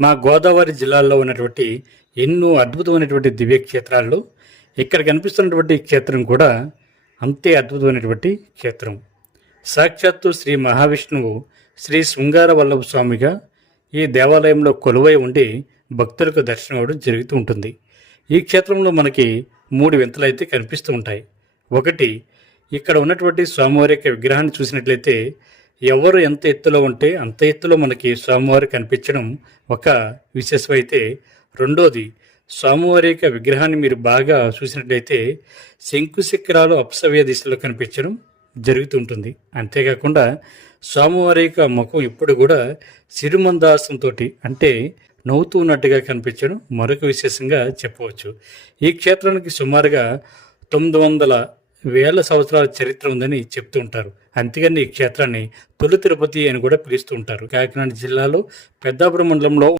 మా గోదావరి జిల్లాలో ఉన్నటువంటి ఎన్నో అద్భుతమైనటువంటి దివ్యక్షేత్రాల్లో ఇక్కడ కనిపిస్తున్నటువంటి క్షేత్రం కూడా అంతే అద్భుతమైనటువంటి క్షేత్రం. సాక్షాత్తు శ్రీ మహావిష్ణువు శ్రీ శృంగార వల్లభ స్వామిగా ఈ దేవాలయంలో కొలువై ఉండి భక్తులకు దర్శనం అవ్వడం జరుగుతూ ఉంటుంది. ఈ క్షేత్రంలో మనకి మూడు వింతలు అయితే కనిపిస్తూ ఉంటాయి. ఒకటి ఇక్కడ ఉన్నటువంటి స్వామివారి యొక్క విగ్రహాన్ని చూసినట్లయితే ఎవరు ఎంత ఎత్తులో ఉంటే అంత ఎత్తులో మనకి స్వామివారి కనిపించడం ఒక విశేషం అయితే రెండోది స్వామివారి యొక్క విగ్రహాన్ని మీరు బాగా చూసినట్లయితే శంకు శిఖరాలు అప్సవ్య దిశలో కనిపించడం జరుగుతుంటుంది. అంతేకాకుండా స్వామివారి యొక్క ముఖం ఇప్పుడు కూడా సిరిమందాసంతో అంటే నవ్వుతూ ఉన్నట్టుగా కనిపించడం మరొక విశేషంగా చెప్పవచ్చు. ఈ క్షేత్రానికి సుమారుగా తొమ్మిది వందల వేల సంవత్సరాల చరిత్ర ఉందని చెప్తూ ఉంటారు. అంతేగాని ఈ క్షేత్రాన్ని తొలి తిరుపతి అని కూడా పిలుస్తూ ఉంటారు. కాకినాడ జిల్లాలో పెద్దాపురం మండలంలో